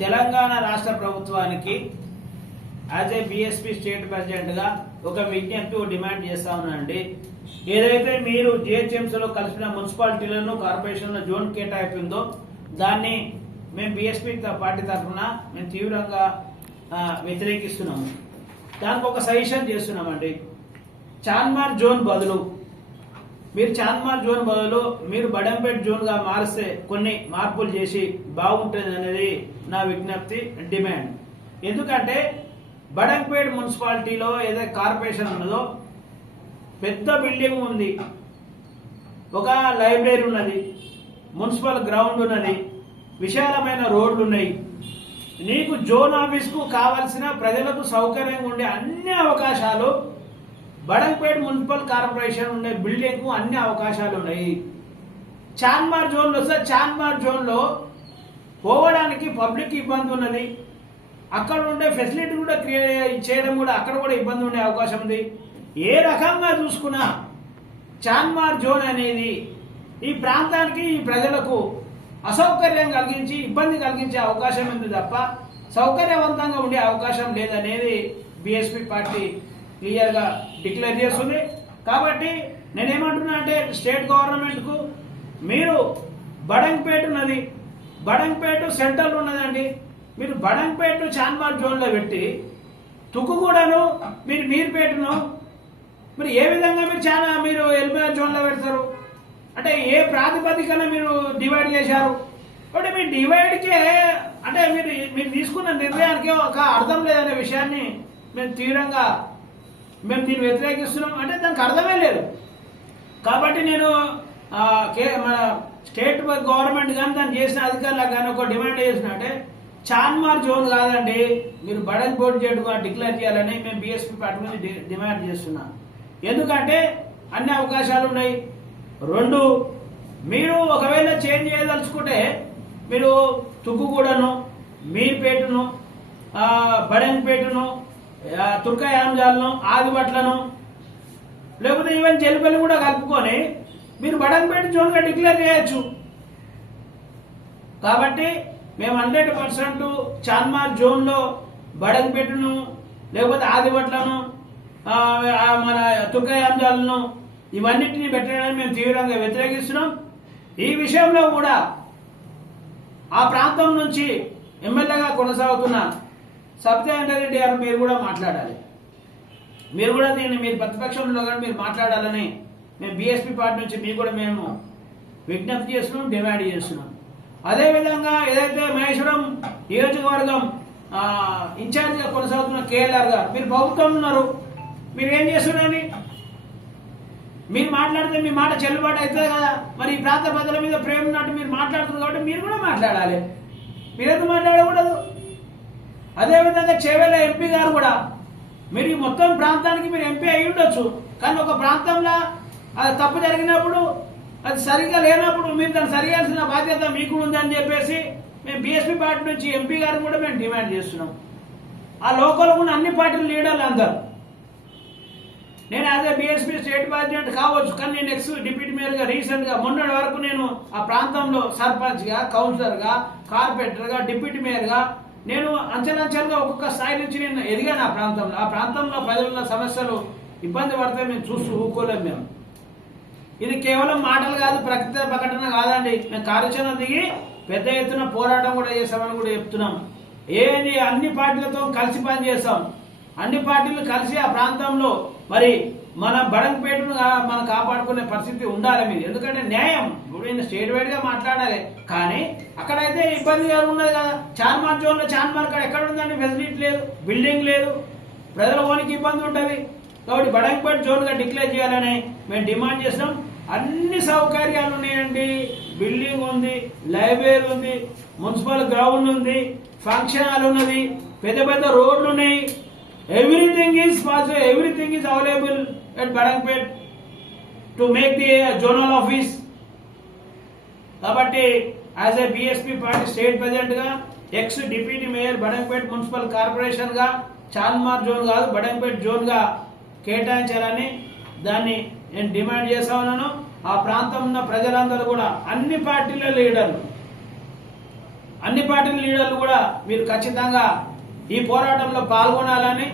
తెలంగాణ రాష్ట్ర ప్రభుత్వానికి as a BSP state ప్రెసిడెంట్గా ఒక విజ్ఞప్తి డిమాండ్ చేస్తా ఉన్నానండి. ఏదైతే మీరు జిహెచ్ఎంసీలో కలిసిన మున్సిపాలిటీలను కార్పొరేషన్ల జోన్ కేటాయింపుందో దాన్ని మేము బిఎస్పీ పార్టీ తరఫున మేము తీవ్రంగా వ్యతిరేకిస్తున్నాము. దానికి ఒక సజెషన్ చేస్తున్నామండి. చాన్మార్ జోన్ బదులు మీరు చాన్మార్ జోన్ బదులు మీరు బడంపేట్ జోన్గా మారిస్తే కొన్ని మార్పులు చేసి బాగుంటుంది అనేది నా విజ్ఞప్తి డిమాండ్. ఎందుకంటే బడంపేట్ మున్సిపాలిటీలో ఏదైతే కార్పొరేషన్ ఉన్నదో పెద్ద బిల్డింగ్ ఉంది. ఒక లైబ్రరీ ఉన్నది మున్సిపల్ గ్రౌండ్ ఉన్నది విశాలమైన రోడ్లు ఉన్నాయి. నీకు జోన్ ఆఫీస్కు కావలసిన ప్రజలకు సౌకర్యంగా ఉండే అన్ని అవకాశాలు బడంపేట్ మున్సిపల్ కార్పొరేషన్ ఉండే బిల్డింగ్ అన్ని అవకాశాలు ఉన్నాయి. చాన్మార్ జోన్లో వస్తే చాన్మార్ జోన్లో పోవడానికి పబ్లిక్ ఇబ్బంది ఉన్నది. అక్కడ ఉండే ఫెసిలిటీ కూడా క్రియేట్ చేయడం కూడా అక్కడ కూడా ఇబ్బంది ఉండే అవకాశం ఉంది. ఏ రకంగా చూసుకున్నా చాన్మార్ జోన్ అనేది ఈ ప్రాంతానికి ఈ ప్రజలకు అసౌకర్యం కలిగించి ఇబ్బంది కలిగించే అవకాశం ఉంది తప్ప సౌకర్యవంతంగా ఉండే అవకాశం లేదనేది బీఎస్పీ పార్టీ క్లియర్గా డిక్లేర్ చేస్తుంది. కాబట్టి నేనేమంటున్నా అంటే స్టేట్ గవర్నమెంట్కు మీరు బడంగ్పేట ఉన్నది. బడంపేట సెంట్రల్ ఉన్నదండి మీరు బడంగ్పేట చాన్మార్ జోన్లో పెట్టి తుక్కుగూడను మీరు మీరుపేటను మీరు ఏ విధంగా మీరు చాలా మీరు ఎల్బిఆర్ జోన్లో పెడతారు? అంటే ఏ ప్రాతిపదికన మీరు డివైడ్ చేశారు? అంటే మీ డివైడ్కే అంటే మీరు మీరు తీసుకున్న నిర్ణయానికి ఒక అర్థం లేదనే విషయాన్ని మేము తీవ్రంగా మేము దీన్ని వ్యతిరేకిస్తున్నాం అంటే దానికి అర్థమే లేదు. కాబట్టి నేను మన స్టేట్ గవర్నమెంట్ కానీ దాన్ని చేసిన అధికారులకు కానీ ఒక డిమాండ్ చేసిన అంటే చాన్మార్ జోన్ కాదండి మీరు బడన్ బోర్డు చేయడం డిక్లేర్ చేయాలని మేము బీఎస్పీ పార్టీ మీద డి- డిమాండ్ చేస్తున్నాం. ఎందుకంటే అన్ని అవకాశాలు ఉన్నాయి. రెండు మీరు ఒకవేళ చేంజ్ చేయదలుచుకుంటే మీరు తుక్కుగూడను మీర్పేటను ఆ, బడన్పేటను తుర్కయాంజాలను ఆదిబట్లను లేకపోతే ఈవెన్ చెల్లిపల్లి కూడా కలుపుకొని మీరు బడంపేట జోన్గా డిక్లేర్ చేయొచ్చు. కాబట్టి మేము హండ్రెడ్ పర్సెంట్ చార్మార్ జోన్లో బడంపేటను లేకపోతే ఆదిబట్లను మన ఆ, మన తుర్కయాంజాలను ఇవన్నిటిని పెట్టడానికి మేము తీవ్రంగా వ్యతిరేకిస్తున్నాం. ఈ విషయంలో కూడా ఆ ప్రాంతం నుంచి ఎమ్మెల్యేగా కొనసాగుతున్న సత్యేంద్ర రెడ్డి గారు మీరు కూడా మాట్లాడాలి. మీరు కూడా దీన్ని మీరు ప్రతిపక్షంలో కానీ మీరు మాట్లాడాలని మేము బీఎస్పీ పార్టీ నుంచి మీకు కూడా మేము విజ్ఞప్తి చేస్తున్నాం డిమాండ్ చేస్తున్నాం. అదేవిధంగా ఏదైతే మహేశ్వరం నియోజకవర్గం ఆ, ఇన్ఛార్జిగా కొనసాగుతున్న కేఎల్ఆర్ గారు మీరు ప్రభుత్వం ఉన్నారు. మీరు ఏం చేస్తున్నారని మీరు మాట్లాడితే మీ మాట చెల్లుబాటు అవుతుంది కదా. మరి ఈ ప్రాంత ప్రజల మీద ప్రేమ ఉన్నట్టు మీరు మాట్లాడుతున్నారు కాబట్టి మీరు కూడా మాట్లాడాలి. మీరెందుకు మాట్లాడకూడదు? అదేవిధంగా చేవేళ్ళ ఎంపీ గారు కూడా. మీరు ఈ మొత్తం ప్రాంతానికి మీరు ఎంపీ అయి ఉండొచ్చు. కానీ ఒక ప్రాంతంలో అది తప్పు జరిగినప్పుడు అది సరిగా లేనప్పుడు మీరు దాన్ని సరిగాల్సిన బాధ్యత మీకు ఉందని చెప్పేసి మేము బీఎస్పీ పార్టీ నుంచి ఎంపీ గారు కూడా మేము డిమాండ్ చేస్తున్నాం. ఆ లోకల్ ఉన్న అన్ని పార్టీల లీడర్లు అందరు. నేను అదే బీఎస్పీ స్టేట్ ప్రెసిడెంట్ కావచ్చు కానీ నేను ఎక్స్ డిప్యూటీ మేయర్గా రీసెంట్గా మొన్నటి వరకు నేను ఆ ప్రాంతంలో సర్పంచ్గా కౌన్సిలర్గా కార్పొరేటర్గా డిప్యూటీ మేయర్గా నేను అంచెలంచెలుగా ఒక్కొక్క స్థాయి నుంచి నేను ఎదిగాను ఆ ప్రాంతంలో. ఆ ప్రాంతంలో ప్రజల సమస్యలు ఇబ్బంది పడితే మేము చూస్తూ ఊరుకోలేము మేము. ఇది కేవలం మాటలు కాదు ప్రకృతి ప్రకటన కాదండి. మేము కార్యాచరణ దిగి పెద్ద ఎత్తున పోరాటం కూడా చేస్తామని కూడా చెప్తున్నాం. ఏది అన్ని పార్టీలతో కలిసి పనిచేస్తాం అన్ని పార్టీలు కలిసి ఆ ప్రాంతంలో మరి మన బడంపేటను మనం కాపాడుకునే పరిస్థితి ఉండాలి మీరు ఎందుకంటే న్యాయం ఇప్పుడు స్టేట్ వైడ్గా మాట్లాడాలి. కానీ అక్కడైతే ఇబ్బందిగా ఉన్నది కదా. చార్మార్ జోన్లో చార్మార్ కాడ ఎక్కడ ఉందండి? ఫెసిలిటీ లేదు బిల్డింగ్ లేదు. ప్రజల ఓనికి ఇబ్బంది ఉంటుంది. కాబట్టి బడంపేట జోన్గా డిక్లేర్ చేయాలని మేము డిమాండ్ చేస్తాం అన్ని సౌకర్యాలు ఉన్నాయండి. బిల్డింగ్ ఉంది లైబ్రరీ ఉంది మున్సిపల్ గ్రౌండ్ ఉంది ఫంక్షన్ హాల్ ఉన్నది. పెద్ద పెద్ద రోడ్లు ఉన్నాయి. Everything is possible everything is available at Badangpet to make the zonal office కాబట్టి as a BSP party state ప్రెసిడెంట్గా ex deputy mayor Badangpet municipal కార్పొరేషన్గా చాన్మార్ జోన్ కాదు బడంపేట్ జోన్గా కేటాయించాలని దాన్ని నేను డిమాండ్ చేస్తా ఉన్నాను. ఆ ప్రాంతం ఉన్న ప్రజలందరూ కూడా అన్ని పార్టీల లీడర్లు అన్ని పార్టీల లీడర్లు కూడా మీరు ఖచ్చితంగా ఈ పోరాటంలో పాల్గొనాలని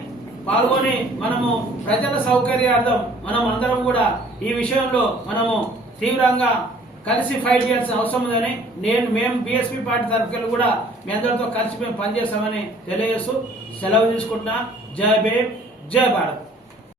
పాల్గొని మనము ప్రజల సౌకర్యార్థం మనం అందరం కూడా ఈ విషయంలో మనము తీవ్రంగా కలిసి ఫైట్ చేయాల్సిన అవసరం ఉందని నేను మేము బీఎస్పీ పార్టీ తరఫున కూడా మీ అందరితో కలిసి మేము పనిచేస్తామని తెలియజేస్తూ సెలవు తీసుకుంటున్నా. జై భీమ్ జై భారత్.